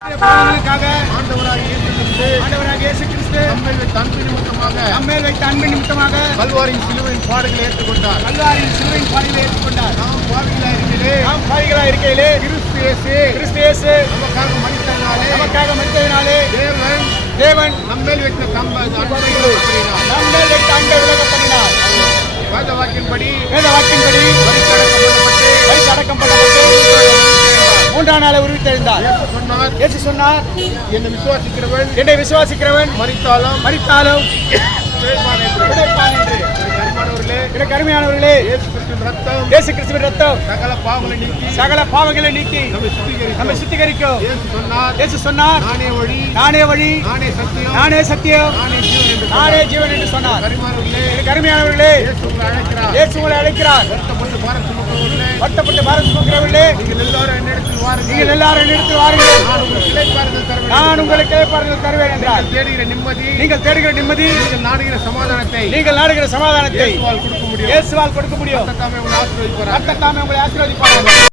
ஆண்டவராகிய இயேசு கிறிஸ்து நம்மேல் வைத்த அன்பின் நிமித்தமாக கல்வாரியின் சிலுவையின் பாடுகளை ஏற்றுக்கொண்டார். நாம் பாவிகளாய் இருக்கையிலே கிறிஸ்து இயேசு நமக்காக மரித்ததினாலே தேவன் நம்மேல் வைத்த அன்பை விலகப் பண்ணினார். வேத வாக்கின்படி மரித்து அடக்கம் பண்ணப்பட்டு மூன்றாம் நாளை உருவித்தெழுந்தார். இயேசு சொன்னார், என்னை விசுவாசிக்கிறவன் மரித்தாலும் பிழைப்பான் என்று. எனக்கு அருமையானவர்களே, இயேசு கிறிஸ்துவின் ரத்தம் சகல பாவங்களை நீக்கி நம்மை சுத்திகரிக்கும். இயேசு சொன்னார், நானே வழி, நானே சத்தியம், நானே ஜீவன் என்று சொன்னார். எனக்கு அருமையானவர்களே, இயேசு உங்களை அழைக்கிறார். வருத்தப்பட்டு பாரம் சுமக்கிறவர்களே, நீங்கள் எல்லாரும் என்னிடத்தில் வாருங்கள், நான் உங்களுக்கு இளைப்பாறுதல் தருவேன் என்றார். நீங்கள் தேடுகிற நிம்மதி, நீங்கள் நாடுகிற சமாதானத்தை இயேசுவால் கொடுக்க முடியும். கர்த்தர் தாமே உங்களை ஆசீர்வதிப்பார்.